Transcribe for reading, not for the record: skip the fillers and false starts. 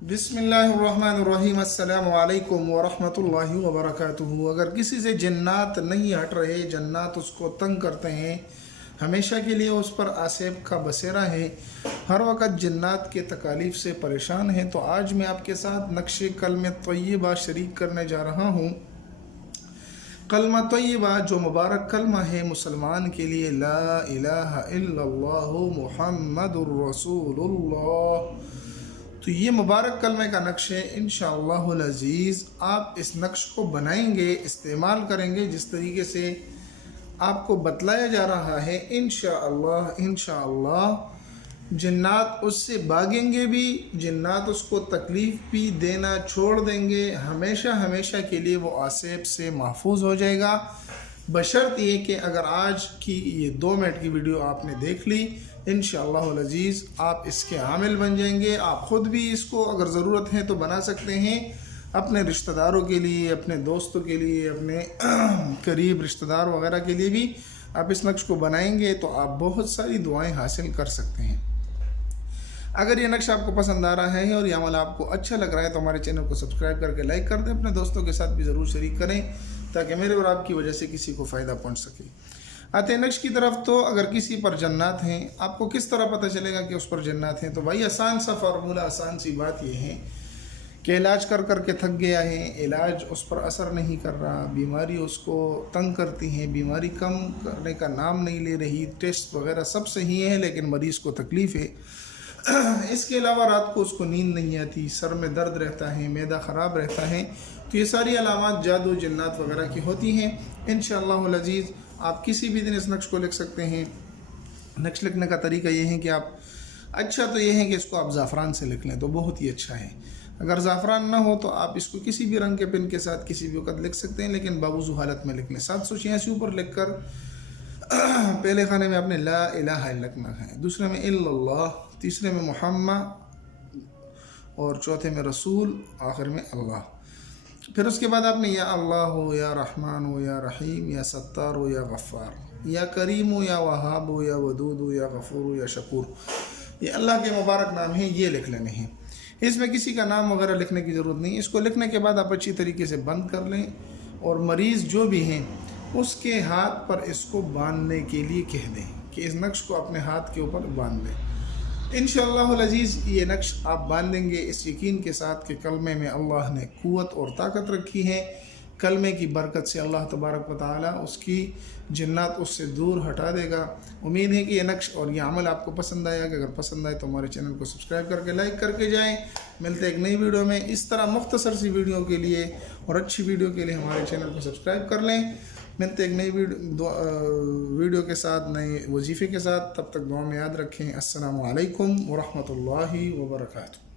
बिस्मिल्लाहिर्रहमानिर्रहीम अस्सलामु अलैकुम वरहमतुल्लाहि वबरकातुहू। अगर किसी से जन्नात नहीं हट रहे, जन्नात उसको तंग करते हैं, हमेशा के लिए उस पर आसेब का बसेरा है, हर वक्त जन्नात के तकालीफ से परेशान है, तो आज मैं आपके साथ नक्श कलमे तय्यबा शरीक करने जा रहा हूँ। कलमा तय्यबा जो मुबारक कलमा है मुसलमान के लिए, ला इलाहा इल्लल्लाहु मुहम्मदुर रसूलुल्लाह। तो ये मुबारक कलमे का नक्श है। इंशाअल्लाहुल अज़ीज़ आप इस नक्श को बनाएंगे, इस्तेमाल करेंगे जिस तरीके से आपको बतलाया जा रहा है। इंशाअल्लाह जन्नात उससे भागेंगे भी, जन्नात उसको तकलीफ़ भी देना छोड़ देंगे, हमेशा हमेशा के लिए वो आसेब से महफूज हो जाएगा, बशर्त ये कि अगर आज की ये 2 मिनट की वीडियो आपने देख ली, इंशाअल्लाहुल अज़ीज़ आप इसके आमिल बन जाएंगे। आप ख़ुद भी इसको अगर ज़रूरत है तो बना सकते हैं, अपने रिश्तेदारों के लिए, अपने दोस्तों के लिए, अपने करीब रिश्तेदार वगैरह के लिए भी आप इस नक्श को बनाएंगे तो आप बहुत सारी दुआएं हासिल कर सकते हैं। अगर ये नक्श आपको पसंद आ रहा है और ये अमल आपको अच्छा लग रहा है तो हमारे चैनल को सब्सक्राइब करके लाइक कर दें, अपने दोस्तों के साथ भी ज़रूर शरीक करें ताकि मेरे और आपकी वजह से किसी को फ़ायदा पहुंच सके। आते हैं नक्श की तरफ। तो अगर किसी पर जन्नात हैं, आपको किस तरह पता चलेगा कि उस पर जन्नात हैं? तो भाई आसान सा फार्मूला, आसान सी बात यह है कि इलाज कर कर के थक गया है, इलाज उस पर असर नहीं कर रहा, बीमारी उसको तंग करती है, बीमारी कम करने का नाम नहीं ले रही, टेस्ट वगैरह सब सही है लेकिन मरीज़ को तकलीफ़ है। इसके अलावा रात को उसको नींद नहीं आती, सर में दर्द रहता है, मैदा ख़राब रहता है, तो ये सारी अलामात जादू जन्नात वगैरह की होती हैं। इंशाअल्लाहुल अज़ीज़ आप किसी भी दिन इस नक्श को लिख सकते हैं। नक्श लिखने का तरीका ये है कि आप, अच्छा तो ये है कि इसको आप ज़ाफ़रान से लिख लें तो बहुत ही अच्छा है। अगर ज़ाफ़रान ना हो तो आप इसको किसी भी रंग के पेन के साथ किसी भी वक्त लिख सकते हैं, लेकिन बावुज़ू हालत में लिख लें। 786 ऊपर लिख कर पहले खाने में आपने ला इलाहा लिखना है, दूसरे में इल्लल्लाह, तीसरे में मुहम्मद और चौथे में रसूल, आखिर में अल्लाह। फिर उसके बाद आपने या अल्लाह हो, या रहमान हो, या रहीम, या सत्तार हो, या गफ़्फ़ार, या करीम हो, या वहाब हो, या वदूद हो, या गफ़ूर हो, या शकूर, ये अल्लाह के मुबारक नाम हैं, ये लिख लेने हैं। इसमें किसी का नाम वगैरह लिखने की ज़रूरत नहीं। इसको लिखने के बाद आप अच्छी तरीके से बंद कर लें और मरीज़ जो भी हैं उसके हाथ पर इसको बांधने के लिए कह दें कि इस नक्श को अपने हाथ के ऊपर बांध लें। इंशाअल्लाहुल अज़ीज़ ये नक्श आप बांधेंगे इस यकीन के साथ कि कलमे में अल्लाह ने क़ुव्वत और ताकत रखी है, कलमे की बरकत से अल्लाह तबारक व तआला उसकी जन्नात उससे दूर हटा देगा। उम्मीद है कि ये नक्श और ये अमल आपको पसंद आया। कि अगर पसंद आए तो हमारे चैनल को सब्सक्राइब करके लाइक करके जाएं। मिलते हैं एक नई वीडियो में। इस तरह मुख्तसर सी वीडियो के लिए और अच्छी वीडियो के लिए हमारे चैनल को सब्सक्राइब कर लें। मिलते एक नई वीडियो के साथ, नए वजीफ़े के साथ। तब तक दुआ में याद रखें। अस्सलामु अलैकुम व रहमतुल्लाहि व बरकातुहू।